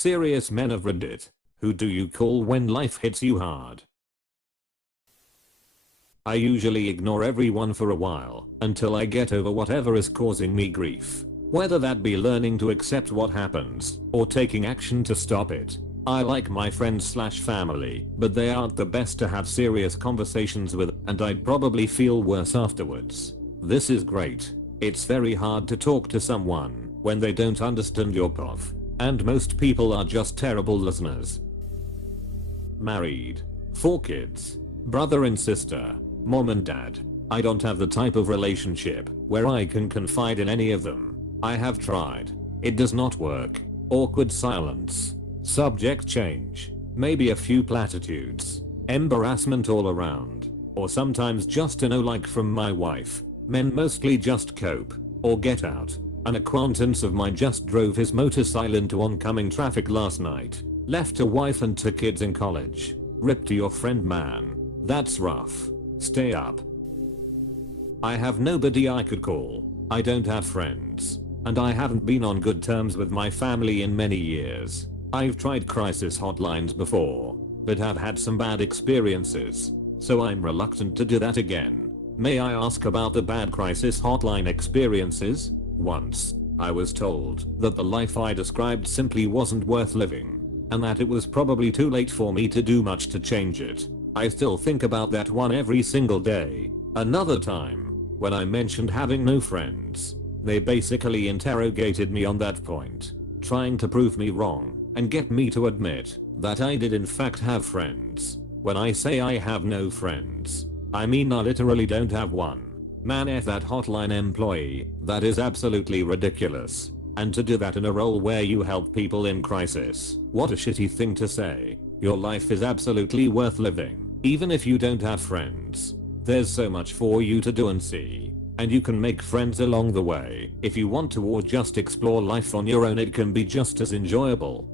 Serious men of Reddit. Who do you call when life hits you hard? I usually ignore everyone for a while until I get over whatever is causing me grief. Whether that be learning to accept what happens or taking action to stop it. I like my friends/family, but they aren't the best to have serious conversations with, and I'd probably feel worse afterwards. This is great. It's very hard to talk to someone when they don't understand your path, and most people are just terrible listeners. Married. 4 kids. Brother and sister. Mom and dad. I don't have the type of relationship where I can confide in any of them. I have tried. It does not work. Awkward silence. Subject change. Maybe a few platitudes. Embarrassment all around. Or sometimes just a no like from my wife. Men mostly just cope. Or get out. An acquaintance of mine just drove his motorcycle into oncoming traffic last night. Left a wife and 2 kids in college. Rip to your friend, man. That's rough. Stay up. I have nobody I could call. I don't have friends. And I haven't been on good terms with my family in many years. I've tried crisis hotlines before, but have had some bad experiences. So I'm reluctant to do that again. May I ask about the bad crisis hotline experiences? Once, I was told that the life I described simply wasn't worth living, and that it was probably too late for me to do much to change it. I still think about that one every single day. Another time, when I mentioned having no friends, they basically interrogated me on that point, trying to prove me wrong and get me to admit that I did in fact have friends. When I say I have no friends, I mean I literally don't have one. Man, F that hotline employee, that is absolutely ridiculous. And to do that in a role where you help people in crisis, what a shitty thing to say. Your life is absolutely worth living, even if you don't have friends. There's so much for you to do and see, and you can make friends along the way. If you want to or just explore life on your own, it can be just as enjoyable.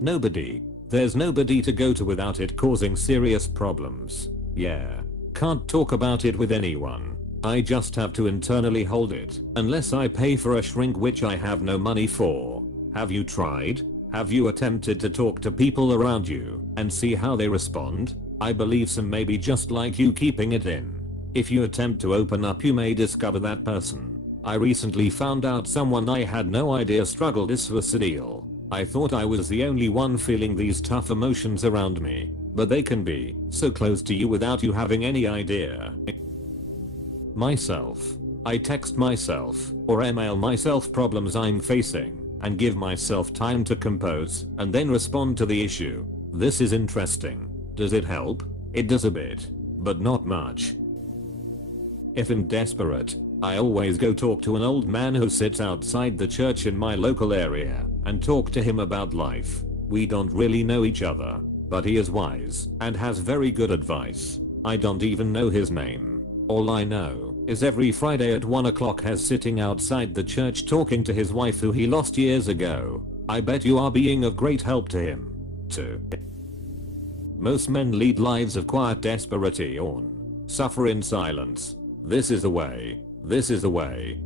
Nobody. There's nobody to go to without it causing serious problems. Yeah. Can't talk about it with anyone. I just have to internally hold it, unless I pay for a shrink, which I have no money for. Have you tried? Have you attempted to talk to people around you and see how they respond? I believe some may be just like you, keeping it in. If you attempt to open up, you may discover that person. I recently found out someone I had no idea struggled is suicidal. I thought I was the only one feeling these tough emotions around me, but they can be so close to you without you having any idea. Myself. I text myself or email myself problems I'm facing and give myself time to compose and then respond to the issue. This is interesting. Does it help? It does a bit, but not much. If I'm desperate, I always go talk to an old man who sits outside the church in my local area and talk to him about life. We don't really know each other, but he is wise and has very good advice. I don't even know his name. All I know is every Friday at 1 o'clock he's sitting outside the church talking to his wife who he lost years ago. I bet you are being of great help to him, too. Most men lead lives of quiet desperation. Suffer in silence. This is the way. This is the way.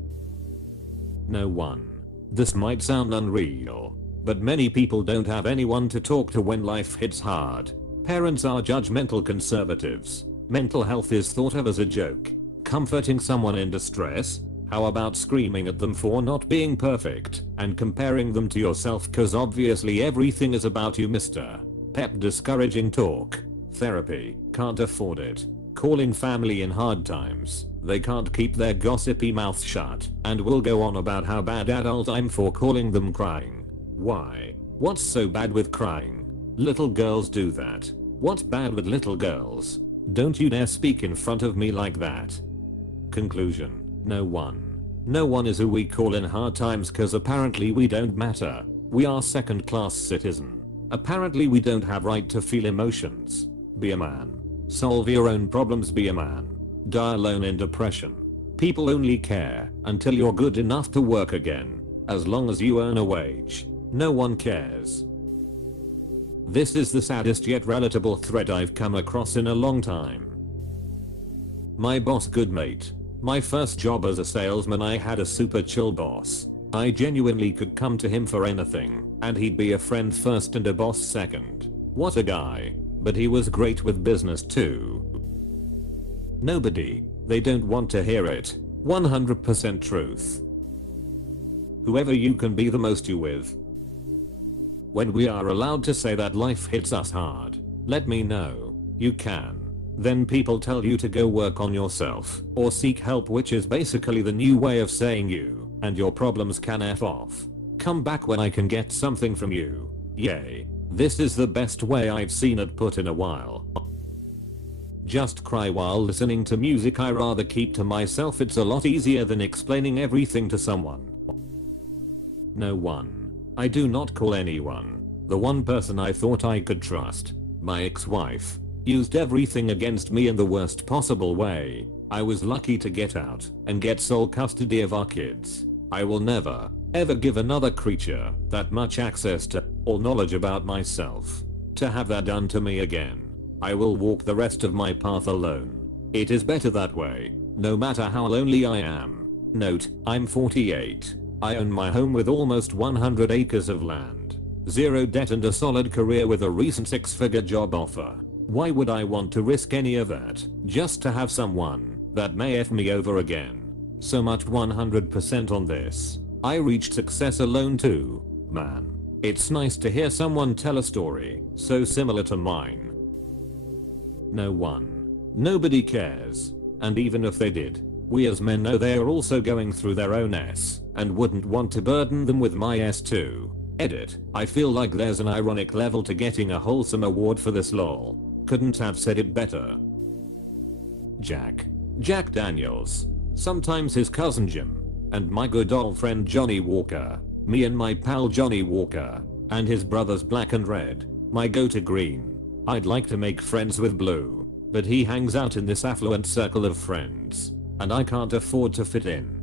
No one. This might sound unreal, but many people don't have anyone to talk to when life hits hard. Parents are judgmental conservatives. Mental health is thought of as a joke. Comforting someone in distress? How about screaming at them for not being perfect and comparing them to yourself, cause obviously everything is about you, mister. Pep discouraging talk. Therapy. Can't afford it. Calling family in hard times. They can't keep their gossipy mouths shut and will go on about how bad adult I'm for calling them crying. Why? What's so bad with crying? Little girls do that. What's bad with little girls? Don't you dare speak in front of me like that. Conclusion. No one. No one is who we call in hard times, cause apparently we don't matter. We are second-class citizen. Apparently we don't have right to feel emotions. Be a man. Solve your own problems, be a man. Die alone in depression. People only care until you're good enough to work again. As long as you earn a wage, no one cares. This is the saddest yet relatable thread I've come across in a long time. My boss, good mate. My first job as a salesman, I had a super chill boss. I genuinely could come to him for anything, and he'd be a friend first and a boss second. What a guy. But he was great with business too. Nobody. They don't want to hear it. 100% truth. Whoever you can be the most you with. When we are allowed to say that life hits us hard, let me know. You can. Then people tell you to go work on yourself or seek help, which is basically the new way of saying you and your problems can F off. Come back when I can get something from you. Yay. This is the best way I've seen it put in a while. Just cry while listening to music I rather keep to myself. It's a lot easier than explaining everything to someone. No one. I do not call anyone. The one person I thought I could trust, my ex-wife, used everything against me in the worst possible way. I was lucky to get out and get sole custody of our kids. I will never, ever give another creature that much access to or knowledge about myself to have that done to me again. I will walk the rest of my path alone. It is better that way, no matter how lonely I am. Note, I'm 48. I own my home with almost 100 acres of land, zero debt and a solid career with a recent 6-figure job offer. Why would I want to risk any of that just to have someone that may F me over again? So much 100% on this. I reached success alone too, man. It's nice to hear someone tell a story so similar to mine. No one. Nobody cares. And even if they did, we as men know they are also going through their own S and wouldn't want to burden them with my S too. Edit. I feel like there's an ironic level to getting a wholesome award for this lol. Couldn't have said it better. Jack Daniels. Sometimes his cousin Jim. And my good old friend Johnny Walker. Me and my pal Johnny Walker. And his brothers Black and Red. My go-to green. I'd like to make friends with Blue, but he hangs out in this affluent circle of friends, and I can't afford to fit in.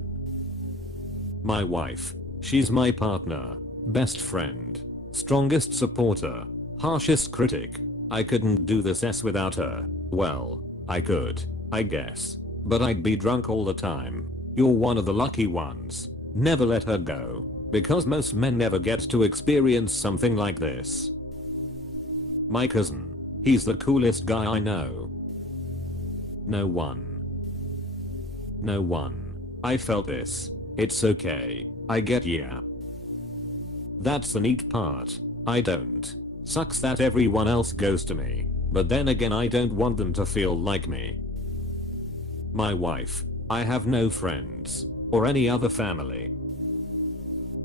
My wife. She's my partner, best friend, strongest supporter, harshest critic. I couldn't do this S without her. Well, I could, I guess, but I'd be drunk all the time. You're one of the lucky ones. Never let her go, because most men never get to experience something like this. My cousin. He's the coolest guy I know. No one. No one. I felt this. It's okay. I get ya. That's the neat part. I don't. Sucks that everyone else goes to me, but then again I don't want them to feel like me. My wife. I have no friends or any other family.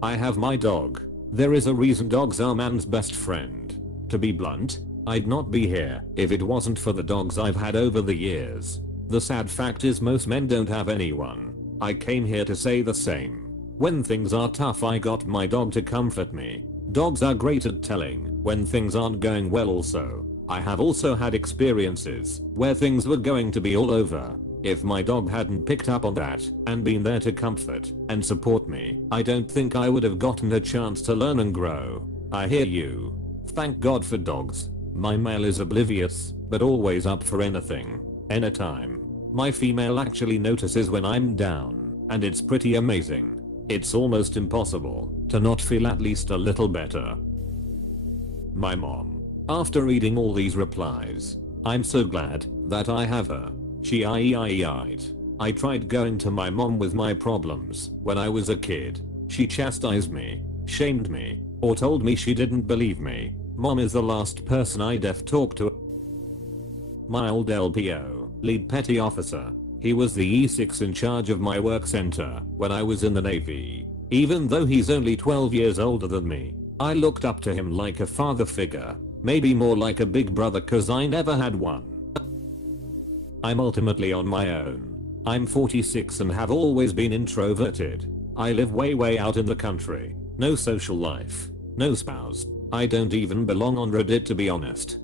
I have my dog. There is a reason dogs are man's best friend. To be blunt, I'd not be here if it wasn't for the dogs I've had over the years. The sad fact is most men don't have anyone. I came here to say the same. When things are tough, I got my dog to comfort me. Dogs are great at telling when things aren't going well also. I have also had experiences where things were going to be all over. If my dog hadn't picked up on that and been there to comfort and support me, I don't think I would have gotten a chance to learn and grow. I hear you. Thank God for dogs. My male is oblivious, but always up for anything, anytime. My female actually notices when I'm down, and it's pretty amazing. It's almost impossible to not feel at least a little better. My mom. After reading all these replies, I'm so glad that I have her. She IEI'd. I tried going to my mom with my problems when I was a kid. She chastised me, shamed me, or told me she didn't believe me. Mom is the last person I'd have talked to. My old LPO, lead petty officer. He was the E6 in charge of my work center when I was in the Navy. Even though he's only 12 years older than me, I looked up to him like a father figure. Maybe more like a big brother cause I never had one. I'm ultimately on my own. I'm 46 and have always been introverted. I live way out in the country. No social life. No spouse. I don't even belong on Reddit to be honest.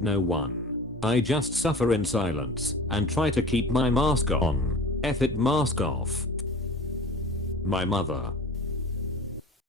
No one. I just suffer in silence and try to keep my mask on. F it, mask off. My mother.